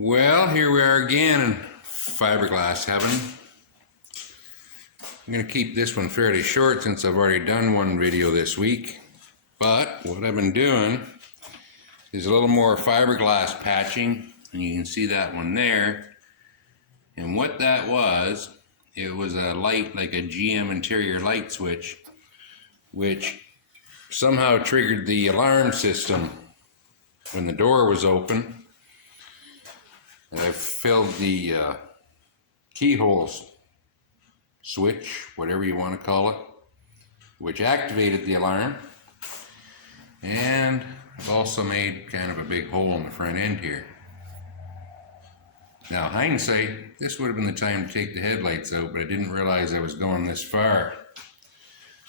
Well, here we are again in fiberglass heaven. I'm going to keep this one fairly short since I've already done one video this week. But what I've been doing is a little more fiberglass patching, and you can see that one there. And what that was, it was a light, like a GM interior light switch, which somehow triggered the alarm system when the door was open. And I filled the keyhole switch, whatever you want to call it, which activated the alarm. And I've also made kind of a big hole in the front end here. Now, hindsight, this would have been the time to take the headlights out, but I didn't realize I was going this far.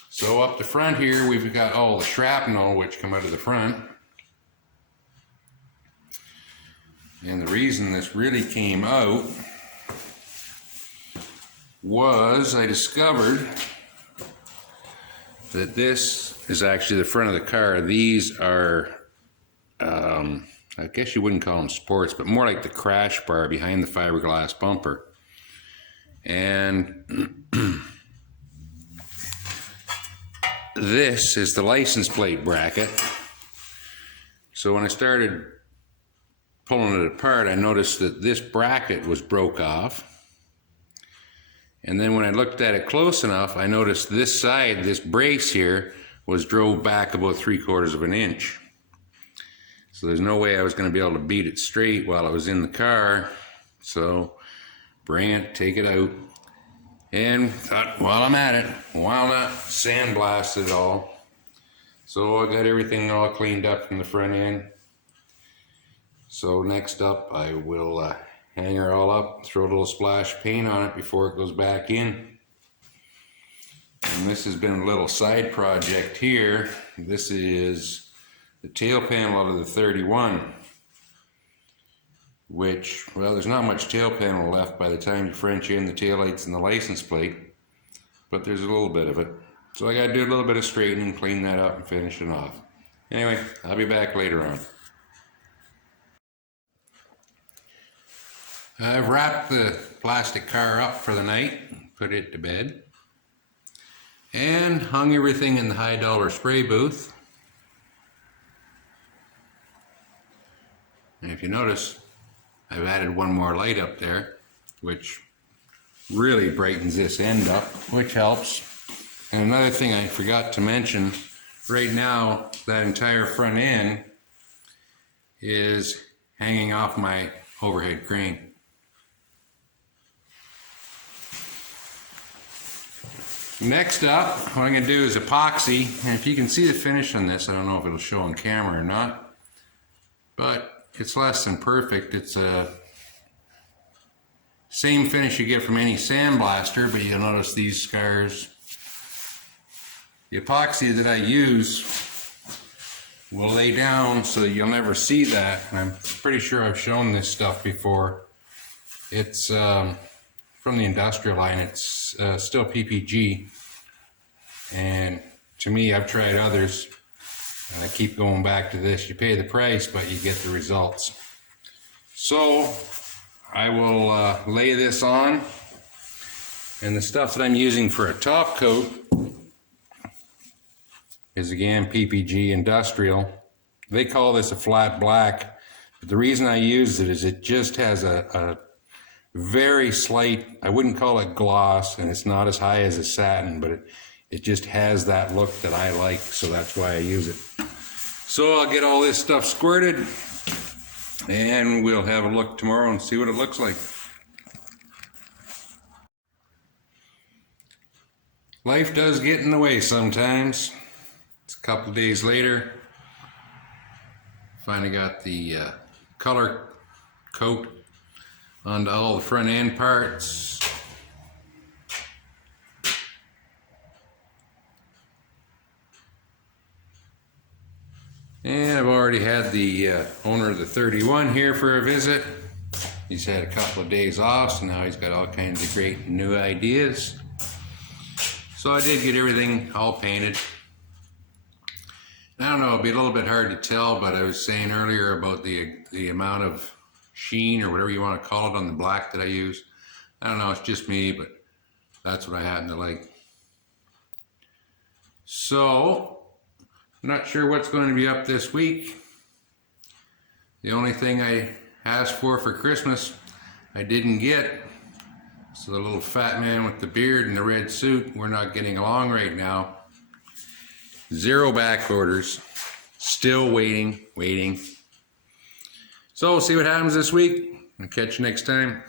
So up the front here, we've got all the shrapnel which come out of the front. And the reason this really came out was I discovered that this is actually the front of the car. These are, I guess you wouldn't call them sports, but more like the crash bar behind the fiberglass bumper. And this is the license plate bracket. So when I started pulling it apart, I noticed that this bracket was broke off. And then when I looked at it close enough, I noticed this side, this brace here, was drove back about 3/4 of an inch. So there's no way I was going to be able to beat it straight while I was in the car. So, Brant, take it out. And thought, while I'm at it, why not sandblast it all? So I got everything all cleaned up from the front end. So next up, I will hang her all up, throw a little splash of paint on it before it goes back in. And this has been a little side project here. This is the tail panel out of the 31, which, well, there's not much tail panel left by the time you French in the taillights and the license plate, but there's a little bit of it. So I got to do a little bit of straightening, clean that up, and finish it off. Anyway, I'll be back later on. I've wrapped the plastic car up for the night, put it to bed, and hung everything in the high dollar spray booth. And if you notice, I've added one more light up there, which really brightens this end up, which helps. And another thing I forgot to mention, right now that entire front end is hanging off my overhead crane. Next up, what I'm going to do is epoxy, and if you can see the finish on this, I don't know if it'll show on camera or not, but it's less than perfect. It's a same finish you get from any sandblaster, but you'll notice these scars. The epoxy that I use will lay down so you'll never see that, and I'm pretty sure I've shown this stuff before. It's from the industrial line. It's still PPG, and to me, I've tried others and I keep going back to this. You pay the price, but you get the results. So I will lay this on, and the stuff that I'm using for a top coat is again PPG industrial. They call this a flat black, but the reason I use it is it just has a very slight, I wouldn't call it gloss, and it's not as high as a satin, but it just has that look that I like, so that's why I use it. So I'll get all this stuff squirted, and we'll have a look tomorrow and see what it looks like. Life does get in the way sometimes. It's a couple days later. Finally got the color coat onto all the front end parts. And I've already had the owner of the 31 here for a visit. He's had a couple of days off, so now he's got all kinds of great new ideas. So I did get everything all painted. I don't know, it'll be a little bit hard to tell, but I was saying earlier about the amount of sheen or whatever you want to call it on the black that I use. I don't know, it's just me, but that's what I happen to like. So, I'm not sure what's going to be up this week. The only thing I asked for Christmas, I didn't get. So the little fat man with the beard and the red suit, we're not getting along right now. 0 back orders. Still waiting. So, see what happens this week. I'll catch you next time.